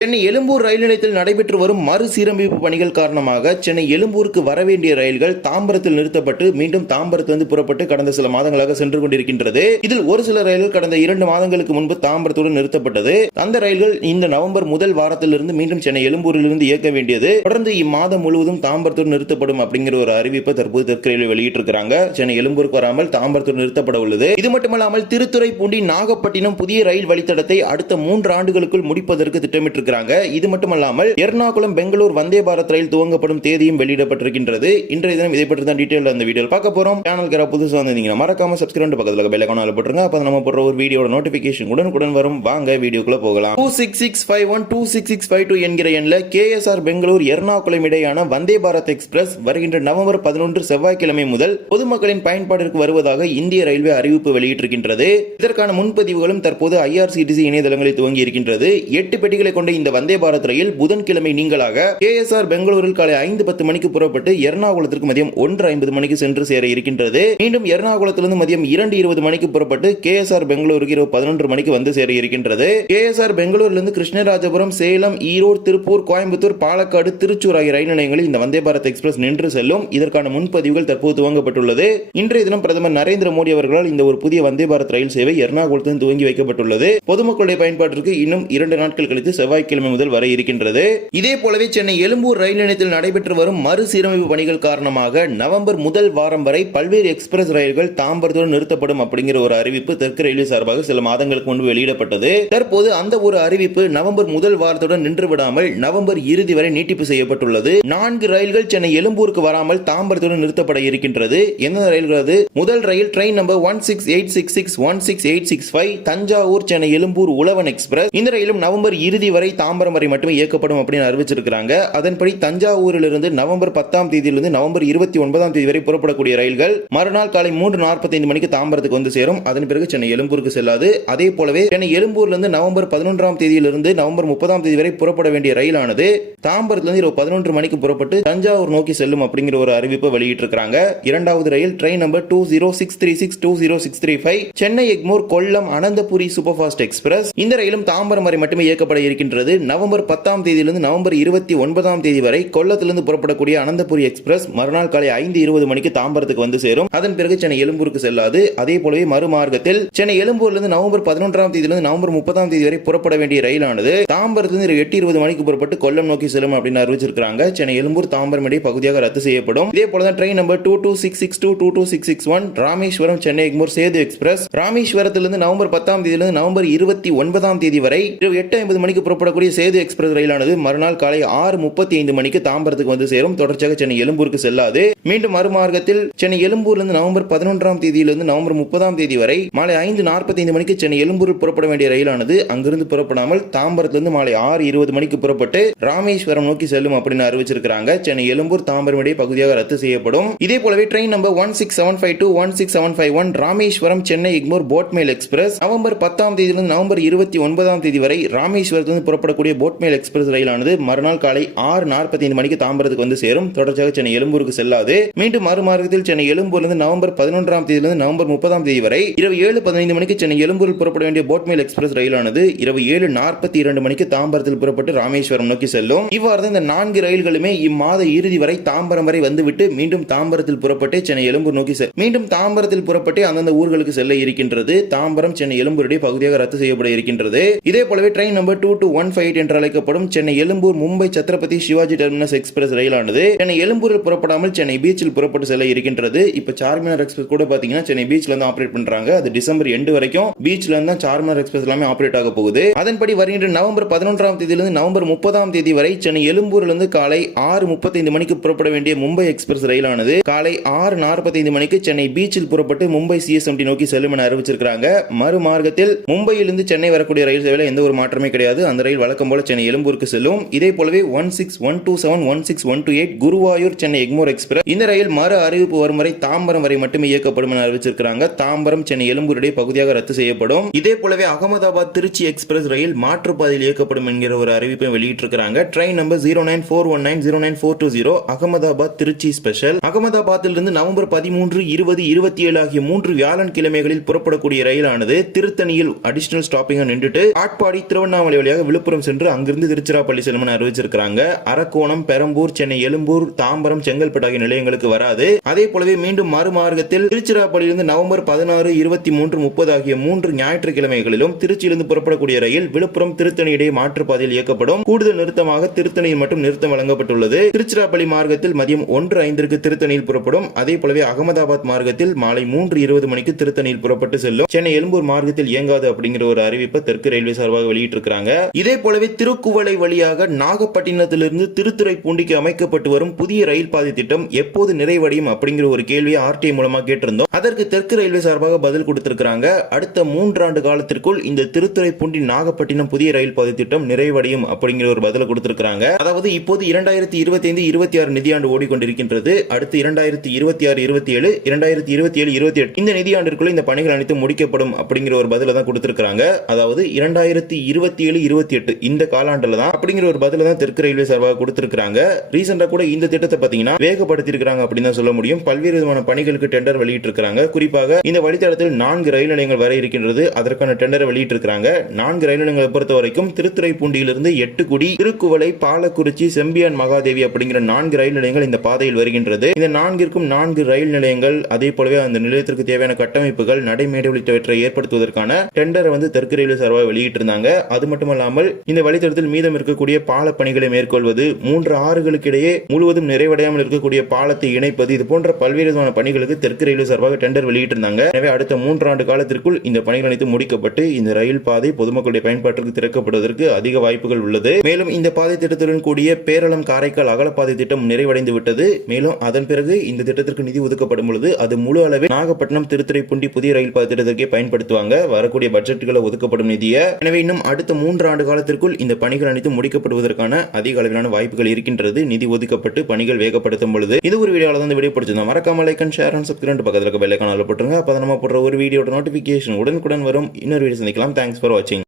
சென்னை எழும்பூர் ரயில் நிலையத்தில் நடைபெற்று வரும் மறுசீரமைப்பு பணிகள் காரணமாக சென்னை எழும்பூருக்கு வரவேண்டிய ரயில்கள் தாம்பரத்தில் நிறுத்தப்பட்டு மீண்டும் தாம்பரத்திலிருந்து புறப்பட்டு கடந்த சில மாதங்களாக சென்று கொண்டிருக்கின்றது. இதில் ஒரு சில ரயில்கள் கடந்த இரண்டு மாதங்களுக்கு முன்பு தாம்பரத்துடன் நிறுத்தப்பட்டது. அந்த ரயில்கள் இந்த நவம்பர் முதல் வாரத்திலிருந்து மீண்டும் சென்னை எழும்பூரிலிருந்து இயக்க வேண்டியது. தொடர்ந்து இம்மாதம் முழுவதும் தாம்பரத்துடன் நிறுத்தப்படும் அப்படிங்கிற ஒரு அறிவிப்பை தற்போது தெற்கு ரயில்வே வெளியிட்டிருக்கிறாங்க. சென்னை எழும்பூருக்கு வராமல் தாம்பரத்துடன் நிறுத்தப்பட உள்ளது. இது மட்டுமல்லாமல் திருத்துறைப்பூண்டி நாகப்பட்டினம் புதிய ரயில் வழித்தடத்தை அடுத்த மூன்று ஆண்டுகளுக்குள் முடிப்பதற்கு திட்டமிட்டிருக்கிறாங்க இது மட்டுமல்லாமல் எர்ணாகுளம் பெங்களூர் வந்தே பாரத் ரயில் துவங்கப்படும் தேதியும் வெளியிடப்பட்டிருக்கின்றது. இன்றைய தினம் இதை பற்றி தான் டீட்டெயில் அந்த வீடியோ பார்க்க போறோம். சேனலுக்கு யாராவது புதுசாக வந்திருந்தீங்கன்னா மறக்காம சப்ஸ்கிரைப் பக்கத்தில் பெல் ஐக்கான போட்டுருங்க. அப்போ நம்ம போடுற ஒரு வீடியோட நோட்டிபிகேஷன் உடனுக்குடன் வரும். வாங்க வீடியோக்குள்ள போகலாம். Two six six five one two six six five two என்கிற எண்ணில் கேஎஸ்ஆர் பெங்களூர் எர்ணாகுளம் இடையான வந்தே பாரத் எக்ஸ்பிரஸ் வருகின்ற நவம்பர் பதினொன்று செவ்வாய்க்கிழமை முதல் பொதுமக்களின் பயன்பாட்டிற்கு வருவதாக இந்திய ரயில்வே அறிவிப்பு வெளியிட்டிருக்கின்றது. இதற்கான முன்பதிவுகளும் தற்போது ஐஆர்சிடிசி இணையதளங்களில் துவங்கி இருக்கின்றது எட்டு பெட்டிகளை கொண்ட இந்த வந்தே பாரத் ரயில் புதன்கிழமை நீங்களாக கேஎஸ்ஆர் பெங்களூரில் காலை ஐந்து பத்து மணிக்கு புறப்பட்டு எர்ணாகுளத்திற்கு மதியம் ஒன்று ஐம்பது மணிக்கு சென்று சேர இருக்கின்றது. மீண்டும் எர்ணாகுளத்திலிருந்து மதியம் இரண்டு இருபது மணிக்கு புறப்பட்டு கேஎஸ்ஆர் பெங்களூருக்கு இரவு பதினொன்று மணிக்கு வந்து சேர இருக்கின்றது. கேஎஸ்ஆர் பெங்களூரிலிருந்து கிருஷ்ணராஜபுரம் சேலம் ஈரோடு திருப்பூர் கோயம்புத்தூர் பாலக்காடு திருச்சூர் ஆகிய ரயில் நிலையங்களில் இந்த வந்தே பாரத் எக்ஸ்பிரஸ் நின்று செல்லும். இதற்கான முன்பதிவுகள் தற்போது துவங்கப்பட்டுள்ளது. இன்றைய தினம் பிரதமர் நரேந்திர மோடி அவர்களால் இந்த ஒரு புதிய வந்தே பாரத் ரயில் சேவை எர்ணாகுளத்தில் துவங்கி வைக்கப்பட்டுள்ளது. பொதுமக்களுடைய பயன்பாட்டிற்கு இன்னும் இரண்டு நாட்கள் கழித்து செவ்வாய்க்கிழமை முதல் வர இருக்கின்றது. இதே போலவே சென்னை எழும்பூர் ரயில் நிலையத்தில் நடைபெற்று வரும் மறுசீரமைப்பு பணிகள் காரணமாக நவம்பர் முதல் வாரம் வரை பல்வேறு எக்ஸ்பிரஸ் ரயில்கள் தாம்பரத்துடன் நிறுத்தப்படும் அப்படிங்கிற ஒரு அறிவிப்பு தெற்கு ரயில்வே சார்பாக சில மாதங்களுக்கு முன்பு வெளியிடப்பட்டது. தற்போது அந்த ஒரு அறிவிப்பு நவம்பர் முதல் வாரத்துடன் நின்று விடாமல் நவம்பர் இறுதி வரை நீட்டிப்பு செய்யப்பட்டுள்ளது. நான்கு ரயில்கள் சென்னை எழும்பூருக்கு வராமல் தாம்பரத்துடன் நிறுத்தப்பட இருக்கின்றது. எந்தெந்த ரயில்கள் அது? முதல் ரயில் train number one six eight six six one six eight six five Thanjavur Chennai Ezhumbur Uzhavan express. இந்த ரயிலும் நவம்பர் இறுதி வரை தாம்பரம் வரை மட்டுமே இயக்கப்படும் அப்படின்னு அறிவிச்சிருக்கிறாங்க. அதன்படி தஞ்சாவூரிலிருந்து நவம்பர் பத்தாம் தேதியிலிருந்து நவம்பர் இருபத்தி ஒன்பதாம் தேதி வரை புறப்படக்கூடிய ரயில்கள் மறுநாள் காலை மூன்று நாற்பத்தைந்து மணிக்கு தாம்பரத்துக்கு வந்து சேரும். அதன் பிறகு சென்னை எழும்பூருக்கு செல்லாது. அதே போலவே சென்னை எழும்பூர்லிருந்து நவம்பர் பதினொன்றாம் தேதியிலிருந்து நவம்பர் முப்பதாம் தேதி வரை புறப்பட வேண்டிய ரயிலானது தாம்பரத்திலிருந்து இரவு பதினொன்று மணிக்கு புறப்பட்டு தஞ்சாவூர் நோக்கி செல்லும் அப்படிங்கிற ஒரு அறிவிப்பை வெளியிட்டிருக்கிறாங்க. இரண்டாவது ரயில் train number two zero six three six two zero six three five Chennai Egmore Kollam Ananthapuri super fast express. இந்த ரயிலும் தாம்பரம் வரை மட்டுமே இயக்கப்பட இருக்கின்றது. நவம்பர் பத்தாம் தேதியிலிருந்து நவம்பர் இருபத்தி ஒன்பதாம் தேதி வரை கொல்லத்திலிருந்து புறப்படக்கூடிய அனந்தபுரி எக்ஸ்பிரஸ் மறுநாள் காலை ஐந்து இருபது மணிக்கு தாம்பரத்துக்கு வந்து சேரும். அதன் பிறகு சென்னை எழும்பூருக்கு செல்லாது. அதே போலவே மறுமார்க்கத்தில் சென்னை எழும்பூர்லிருந்து நவம்பர் பதினொன்றாம் தேதியிலிருந்து நவம்பர் முப்பதாம் தேதி வரை புறப்பட வேண்டிய ரயிலானது தாம்பரத்திலிருந்து எட்டு இருபது மணிக்கு புறப்பட்டு கொல்லம் நோக்கி செல்லும் அப்படின்னு அறிவிச்சிருக்காங்க சென்னை எழும்பூர் தாம்பரம் இடையே பகுதியாக ரத்து செய்யப்படும். இதே போலதான் train number two two six six two two two six six one Rameswaram Chennai Egmore Sethu express. ராமேஸ்வரத்திலிருந்து November பத்தாம் தேதியிலிருந்து நவம்பர் இருபத்தி ஒன்பதாம் தேதி வரை இரவு எட்டு ஐம்பது மணிக்கு புறப்படக்கூடிய சேது எக்ஸ்பிரஸ் ரயிலானது மறுநாள் காலை ஆறு முப்பத்தி ஐந்து மணிக்கு தாம்பரத்துக்கு வந்து சேரும். தொடர்ச்சியாக சென்னை எழும்பூருக்கு செல்லாது. மீண்டும் மறுமார்க்கத்தில் சென்னை எழும்பூரிலிருந்து நவம்பர் பதினொன்றாம் தேதியிலிருந்து நவம்பர் முப்பதாம் தேதி வரை மாலை ஐந்து நாற்பத்தி ஐந்து மணிக்கு சென்னை எழும்பூரில் புறப்பட வேண்டிய ரயிலானது அங்கிருந்து புறப்படாமல் தாம்பரத்திலிருந்து மாலை ஆறு இருபது மணிக்கு புறப்பட்டு ராமேஸ்வரம் நோக்கி செல்லும் அப்படின்னு அறிவிச்சிருக்காங்க சென்னை எழும்பூர் தாம்பரம் இடையே பகுதியாக ரத்து செய்யப்படும். இதே போலவே train number one six seven five two one six seven five one Rameswaram Chennai Egmore boat mail express November பத்தாம் தேதியிலிருந்து நவம்பர் இருபத்தி ஒன்பதாம் தேதி வரை ராமேஸ்வரத்திலிருந்து புறப்படக்கூடிய போட்மேல் எக்ஸ்பிரஸ் ரயிலானது மறுநாள் காலை ஆறு நாற்பத்தி ஐந்து மணிக்கு தாம்பரத்துக்கு வந்து சேரும். தொடர்ச்சியாக சென்னை எழும்பூருக்கு செல்லாது. மீண்டும் மறுமார்க்கத்தில் சென்னை எழும்பூர்லிருந்து நவம்பர் பதினொன்றாம் தேதியிலிருந்து நவம்பர் முப்பதாம் தேதி வரை இரவு ஏழு பதினைந்து மணிக்கு சென்னை எழும்பூரில் புறப்பட வேண்டிய போட்மேல் எக்ஸ்பிரஸ் ரயிலானது இரவு ஏழு நாற்பத்தி இரண்டு மணிக்கு தாம்பரத்தில் புறப்பட்டு ராமேஸ்வரம் நோக்கி செல்லும். இவ்வாறு தான் இந்த நான்கு ரயில்களுமே இம்மாத இறுதி வரை தாம்பரம் வரை வந்துவிட்டு மீண்டும் தாம்பரத்தில் புறப்பட்டு சென்னை எழும்பூர் நோக்கி செல் மீண்டும் தாம்பரத்தில் புறப்பட்டு அந்தந்த ஊர்களுக்கு செல்ல இருக்கின்றது. தாம்பரம் சென்னை எழும்பூருடைய பகுதியாக ரத்து செய்யப்பட இருக்கின்றது. இதே போலவே train number two two one five என்று அழைக்கப்படும் சென்னை எழும்பூர் மும்பை சத்ரபதி சிவாஜி டெர்மினஸ் எக்ஸ்பிரஸ் ரயிலானது. சென்னை எழும்பூரில் புறப்படாமல் சென்னை பீச்சில் புறப்பட்டு செல்ல இருக்கின்றது. இப்ப சார்மினார் எக்ஸ்பிரஸ் கூட பாத்தீங்கன்னா சென்னை பீச்ல இருந்து ஆப்ரேட் பண்றாங்க. அது டிசம்பர் எண்டு வரைக்கும் பீச்ல இருந்து தான் சார்மினார் எக்ஸ்பிரஸ் எல்லாமே ஆப்ரேட் ஆக போகுது. அதன்படி வருகின்ற நவம்பர் பதினொன்றாம் தேதியிலிருந்து நவம்பர் முப்பதாம் தேதி வரை சென்னை எழும்பூரிலிருந்து காலை ஆறு முப்பத்தைந்து மணிக்கு புறப்பட வேண்டிய மும்பை எக்ஸ்பிரஸ் ரயிலானது. காலை ஆறு நாற்பத்தைந்து மணிக்கு சென்னை பீச்சில் புறப்பட்டு மும்பை சிஎஸ்எம்டி நோக்கி செல்லும் என அறிவிச்சிருக்காங்க மறுமார்க்கத்தில் மும்பையிலிருந்து சென்னை வரக்கூடிய ரயில் சேவையில் எந்த ஒரு மாற்றமே கிடையாது. அந்த ரயில் வழக்கம் போல சென்னை எழும்பூருக்கு செல்லும். இதே போலவே one six one two seven one six one two eight Guruvayur Chennai Egmore express. இந்த ரயில் மறு அறிவிப்பு வரும் வரை தாம்பரம் வரை மட்டுமே இயக்கப்படும் என அறிவிச்சிருக்கிறாங்க. தாம்பரம் சென்னை எழும்பூருடைய பகுதியாக ரத்து செய்யப்படும். இதே போலவே அகமதாபாத் திருச்சி எக்ஸ்பிரஸ் ரயில் மாற்றுப்பாதையில் இயக்கப்படும் என்கிற ஒரு அறிவிப்பை வெளியிட்டிருக்கிறாங்க. Train number zero nine four one nine zero nine four two zero Ahmedabad Tiruchi special அகமதாபாத்திலிருந்து November பதிமூன்று இருபது இருபத்தி ஏழு ஆகிய மூன்று வியாழன் கிழமைகளில் புறப்படக்கூடிய ரயிலானது திருத்தணியில் அடிஷனல் ஸ்டாப்பிங் நின்றுட்டு காட்பாடி திருவண்ணாமலை வழியாக விழுப்புரம் மலப்புரம் சென்று அங்கிருந்து திருச்சிராப்பள்ளி செல்லும்னு அறிவிச்சிருக்கிறாங்க. அரக்கோணம் பெரம்பூர் சென்னை எழும்பூர் தாம்பரம் செங்கல்பட்டு ஆகிய நிலையங்களுக்கு வராது. அதே போலவே மீண்டும் மறுமார்க்கத்தில் திருச்சிராப்பள்ளியிலிருந்து நவம்பர் பதினாறு இருபத்தி மூன்று முப்பது ஆகிய மூன்று ஞாயிற்றுக்கிழமைகளிலும் திருச்சியிலிருந்து புறப்படக்கூடிய ரயில் விழுப்புரம் திருத்தணி இடையே மாற்றுப்பாதையில் இயக்கப்படும். கூடுதல் நிறுத்தமாக திருத்தணியில் மட்டும் நிறுத்தம் வழங்கப்பட்டுள்ளது. திருச்சிராப்பள்ளி மார்க்கத்தில் மதியம் ஒன்று ஐந்திற்கு திருத்தணியில் புறப்படும். அதே போலவே அகமதாபாத் மார்க்கத்தில் மாலை மூன்று இருபது மணிக்கு திருத்தணியில் புறப்பட்டு செல்லும். சென்னை எழும்பூர் மார்க்கத்தில் இயங்காது அப்படிங்கிற ஒரு அறிவிப்பை தெற்கு ரயில்வே சார்பாக வெளியிட்டிருக்கிறாங்க. இதே போலவே திருக்குவளை வழியாக நாகப்பட்டினத்திலிருந்து திருத்துறைப்பூண்டிக்கு அமைக்கப்பட்டு வரும் புதிய ரயில் பாதை திட்டம் எப்போது நிறைவடையும் அப்படிங்கிற ஒரு கேள்வியை ஆர்டிஐ மூலமா கேட்டிருந்தோம். அதற்கு தெற்கு ரயில்வே சார்பாக பதில் கொடுத்திருக்கிறாங்க. அடுத்த மூன்றாண்டு காலத்திற்குள் இந்த திருத்துறைப்பூண்டி நாகப்பட்டினம் புதிய ரயில் பாதை திட்டம் நிறைவடையும் அப்படிங்கிற ஒரு பதிலை கொடுத்திருக்கிறாங்க. அதாவது இப்போது இரண்டாயிரத்தி இருபத்தி ஐந்து இருபத்தி ஆறு நிதியாண்டு ஓடிக்கொண்டிருக்கின்றது. அடுத்து இரண்டாயிரத்தி இருபத்தி ஆறு இருபத்தி ஏழு இரண்டாயிரத்தி இருபத்தி ஏழு இருபத்தி எட்டு இந்த நிதியாண்டிற்குள்ள இந்த பணிகள் அனைத்தும் முடிக்கப்படும் அப்படிங்கிற ஒரு பதில தான் கொடுத்திருக்காங்க அதாவது இரண்டாயிரத்தி இருபத்தி ஏழு இருபத்தி எட்டு இந்த காலாண்டுல தான் அப்படிங்கிற ஒரு பதில தான் தெற்கு ரயில்வே சார்பாக கொடுத்திருக்காங்க ரீசெண்டா கூட இந்த திட்டத்தை பாத்தீங்கன்னா வேகப்படுத்திருக்காங்க அப்படின்னு தான் சொல்ல முடியும். பல்வேறு விதமான பணிகளுக்கு டெண்டர் வெளியிட்டிருக்காங்க குறிப்பாக இந்த வழித்தடத்தில் நான்கு ரயில் நிலையங்கள் வர இருக்கின்றது. அதற்கான டெண்டரை வெளியிட்டிருக்காங்க நான்கு ரயில் நிலையங்களை பொறுத்த வரைக்கும் திருத்துறைப்பூண்டியிலிருந்து எட்டுக்குடி திருக்குவளை பாலக்குறிச்சி செம்பியான் மகாதேவி அப்படிங்கிற நான்கு ரயில் நிலையங்கள் இந்த பாதையில் வருகின்றது. இந்த நான்கிற்கும் நான்கு ரயில் நிலையங்கள் அதே போலவே அந்த நிலையத்திற்கு தேவையான கட்டமைப்புகள் நடைமேடை உள்ளிட்டவற்றை ஏற்படுத்துவதற்கான டெண்டரை வந்து தெற்கு ரயில்வே சார்பாக வெளியிட்டிருந்தாங்க. அது மட்டுமல்லாமல் இந்த வழித்தடத்தில் மீதம் இருக்கக்கூடிய பால பணிகளை மேற்கொள்வது மூன்று ஆறுகளுக்கு இடையே முழுவதும் நிறைவடையாமல் இருக்கக்கூடிய பாலத்தை இணைப்பது இது போன்ற பல்வேறு விதமான பணிகளுக்கு தெற்கு ரயில்வே சார்பாக டெண்டர் வெளியிட்டிருந்தாங்க. எனவே அடுத்த மூன்றாண்டு காலத்திற்குள் இந்த பணிகள் அனைத்து முடிக்கப்பட்டு இந்த ரயில் பாதை பொதுமக்களுடைய பயன்பாட்டிற்கு திறக்கப்படுவதற்கு அதிக வாய்ப்புகள் உள்ளது. மேலும் இந்த பாதை திட்டத்துடன் கூடிய பேரளம் காரைக்கால் அகலப்பாதை திட்டம் நிறைவடைந்து விட்டது. மேலும் அதன் பிறகு இந்த திட்டத்திற்கு நிதி ஒதுக்கப்படும் பொழுது அது முழு அளவில் நாகப்பட்டினம் திருத்துறைப்பூண்டி புதிய ரயில் பாதை திட்டத்திற்கே பயன்படுத்துவாங்க. வரக்கூடிய பட்ஜெட்டுகளை ஒதுக்கப்படும் நிதியை. எனவே இன்னும் அடுத்த மூன்று ஆண்டு காலத்திற்குள் இந்த பணிகள் அனைத்தும் முடிக்கப்படுவதற்கான அதிக அளவிலான வாய்ப்புகள் இருக்கின்றது. நிதி ஒதுக்கப்பட்டு பணிகள் வேகப்படுத்தும் பொழுது இது ஒரு வீடியோவில் தான் வீடியோ பிடிச்சிருந்தோம். மறக்காம like and share and subscribe பக்கத்தில் இருக்க பெல்லைக்கான போட்டுருங்க. அப்போ நம்ம போடுற ஒரு வீடியோட நோட்டிஃபிகேஷன் உடனுக்குடன் வரும். இன்னொரு வீடியோ சந்திக்கலாம். தேங்க்ஸ் ஃபார் வாட்சிங்